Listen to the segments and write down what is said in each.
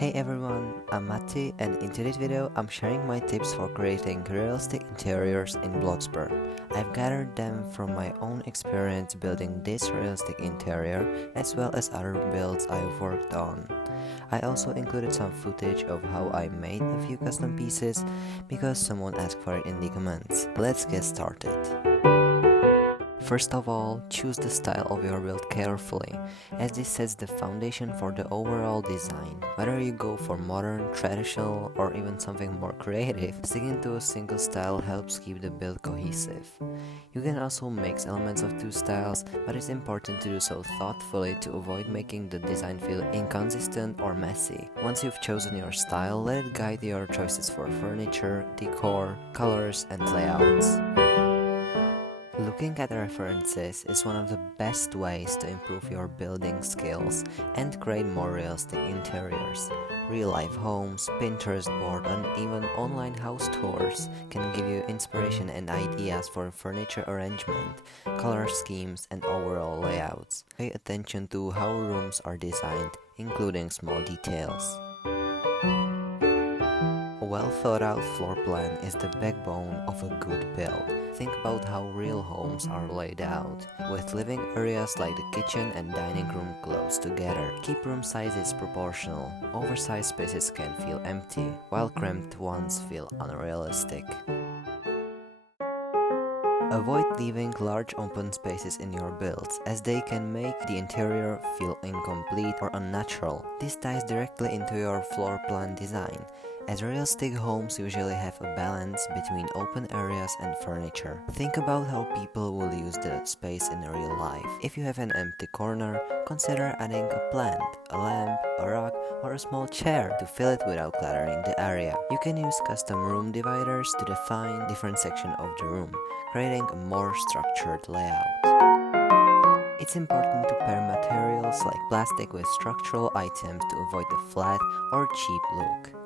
Hey everyone, I'm Matti and in today's video I'm sharing my tips for creating realistic interiors in Bloxburg. I've gathered them from my own experience building this realistic interior as well as other builds I've worked on. I also included some footage of how I made a few custom pieces because someone asked for it in the comments. Let's get started. First of all, choose the style of your build carefully, as this sets the foundation for the overall design. Whether you go for modern, traditional, or even something more creative, sticking to a single style helps keep the build cohesive. You can also mix elements of two styles, but it's important to do so thoughtfully to avoid making the design feel inconsistent or messy. Once you've chosen your style, let it guide your choices for furniture, decor, colors, and layouts. Looking at references is one of the best ways to improve your building skills and create more realistic interiors. Real-life homes, Pinterest board, and even online house tours can give you inspiration and ideas for furniture arrangement, color schemes, and overall layouts. Pay attention to how rooms are designed, including small details. A well-thought-out floor plan is the backbone of a good build. Think about how real homes are laid out, with living areas like the kitchen and dining room close together. Keep room sizes proportional. Oversized spaces can feel empty, while cramped ones feel unrealistic. Avoid leaving large open spaces in your builds, as they can make the interior feel incomplete or unnatural. This ties directly into your floor plan design, as realistic homes usually have a balance between open areas and furniture. Think about how people will use the space in real life. If you have an empty corner, consider adding a plant, a lamp, a rug, or a small chair to fill it without cluttering the area. You can use custom room dividers to define different sections of the room, creating a more structured layout. It's important to pair materials like plastic with structural items to avoid the flat or cheap look.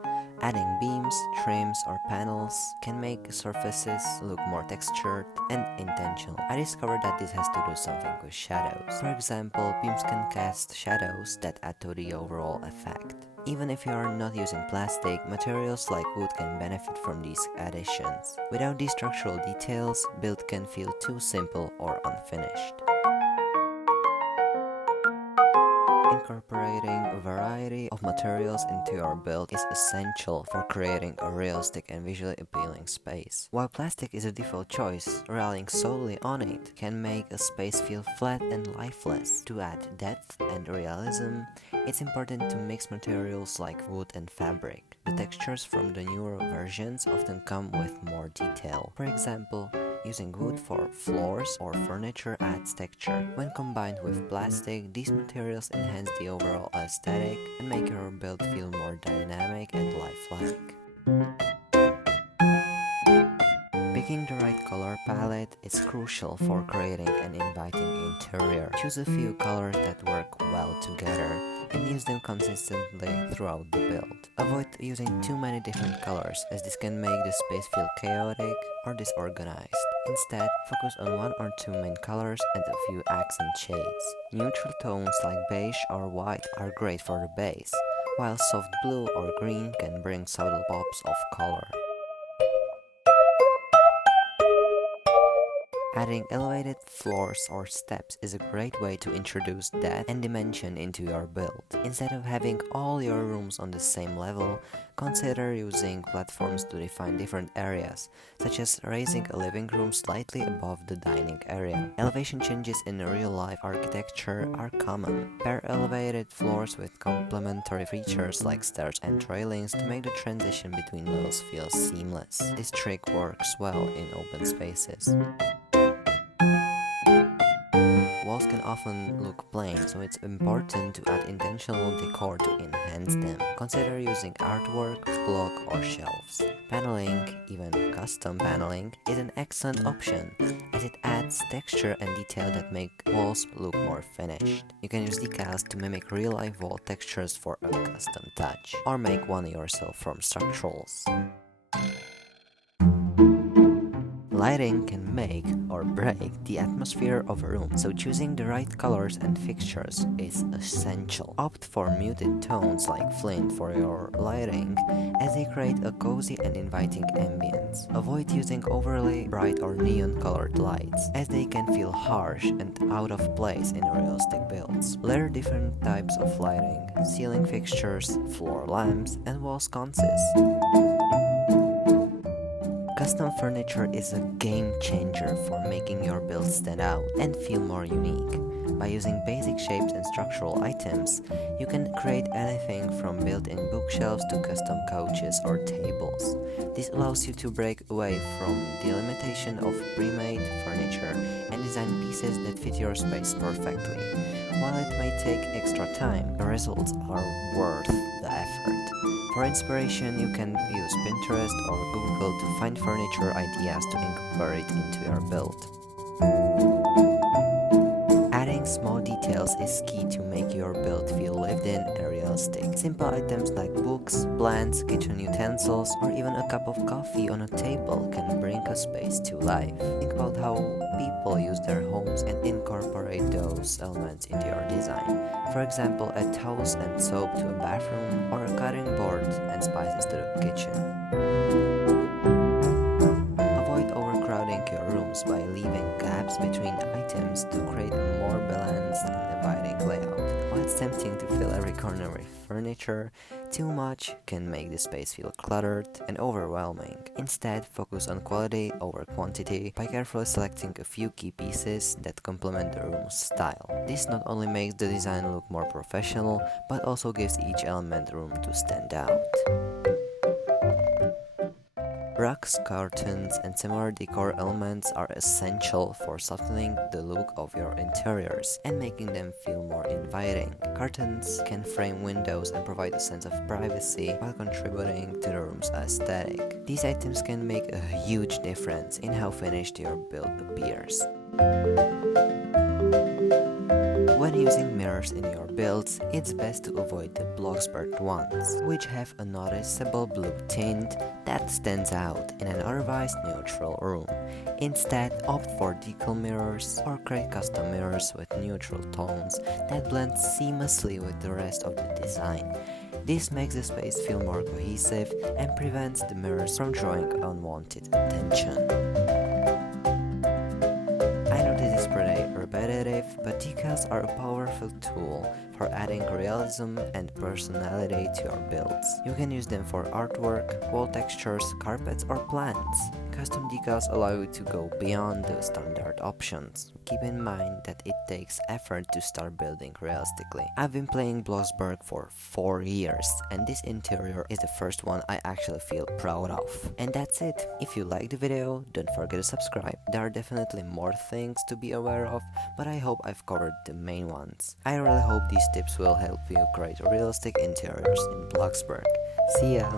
Adding beams, trims, or panels can make surfaces look more textured and intentional. I discovered that this has to do something with shadows. For example, beams can cast shadows that add to the overall effect. Even if you are not using plastic, materials like wood can benefit from these additions. Without these structural details, build can feel too simple or unfinished. Incorporating a variety of materials into your build is essential for creating a realistic and visually appealing space. While plastic is a default choice, relying solely on it can make a space feel flat and lifeless. To add depth and realism, it's important to mix materials like wood and fabric. The textures from the newer versions often come with more detail. For example, using wood for floors or furniture adds texture. When combined with plastic, these materials enhance the overall aesthetic and make your build feel more dynamic and lifelike. Picking the right color palette is crucial for creating an inviting interior. Choose a few colors that work well together and use them consistently throughout the build. Avoid using too many different colors, as this can make the space feel chaotic or disorganized. Instead, focus on one or two main colors and a few accent shades. Neutral tones like beige or white are great for the base, while soft blue or green can bring subtle pops of color. Adding elevated floors or steps is a great way to introduce depth and dimension into your build. Instead of having all your rooms on the same level, consider using platforms to define different areas, such as raising a living room slightly above the dining area. Elevation changes in real-life architecture are common. Pair elevated floors with complementary features like stairs and railings to make the transition between levels feel seamless. This trick works well in open spaces. Walls can often look plain, so it's important to add intentional decor to enhance them. Consider using artwork, block, or shelves. Paneling, even custom paneling, is an excellent option, as it adds texture and detail that make walls look more finished. You can use decals to mimic real-life wall textures for a custom touch, or make one yourself from structurals. Lighting can make or break the atmosphere of a room, so choosing the right colors and fixtures is essential. Opt for muted tones like flint for your lighting, as they create a cozy and inviting ambience. Avoid using overly bright or neon-colored lights, as they can feel harsh and out of place in realistic builds. Layer different types of lighting, ceiling fixtures, floor lamps, and wall sconces. Custom furniture is a game changer for making your build stand out and feel more unique. By using basic shapes and structural items, you can create anything from built-in bookshelves to custom couches or tables. This allows you to break away from the limitation of pre-made furniture and design pieces that fit your space perfectly. While it may take extra time, the results are worth the effort. For inspiration, you can use Pinterest or Google to find furniture ideas to incorporate into your build. Adding small details is key to make your build feel lived in and realistic. Simple items like books, plants, kitchen utensils, or even a cup of coffee on a table can bring a space to life. Think about how people use their homes and incorporate those elements into your design. For example, add towels and soap to a bathroom, or a cutting board and spices to the kitchen. Avoid overcrowding your rooms by leaving gaps between items to create a more balanced and inviting layout. While it's tempting to fill every corner with furniture, too much can make the space feel cluttered and overwhelming. Instead, focus on quality over quantity by carefully selecting a few key pieces that complement the room's style. This not only makes the design look more professional, but also gives each element room to stand out. Rugs, curtains, and similar decor elements are essential for softening the look of your interiors and making them feel more inviting. Curtains can frame windows and provide a sense of privacy while contributing to the room's aesthetic. These items can make a huge difference in how finished your build appears. When using mirrors in your builds, it's best to avoid the bloxburg ones, which have a noticeable blue tint that stands out in an otherwise neutral room. Instead, opt for decal mirrors or create custom mirrors with neutral tones that blend seamlessly with the rest of the design. This makes the space feel more cohesive and prevents the mirrors from drawing unwanted attention. I know this is pretty repetitive, but decals are a powerful tool for adding realism and personality to your builds. You can use them for artwork, wall textures, carpets, or plants. Custom decals allow you to go beyond the standard options. Keep in mind that it takes effort to start building realistically. I've been playing bloxburg for 4 years, and this interior is the first one I actually feel proud of. And that's it. If you liked the video, don't forget to subscribe. There are definitely more things to be aware of, but I hope I've covered the main ones. I really hope these tips will help you create realistic interiors in bloxburg. See ya!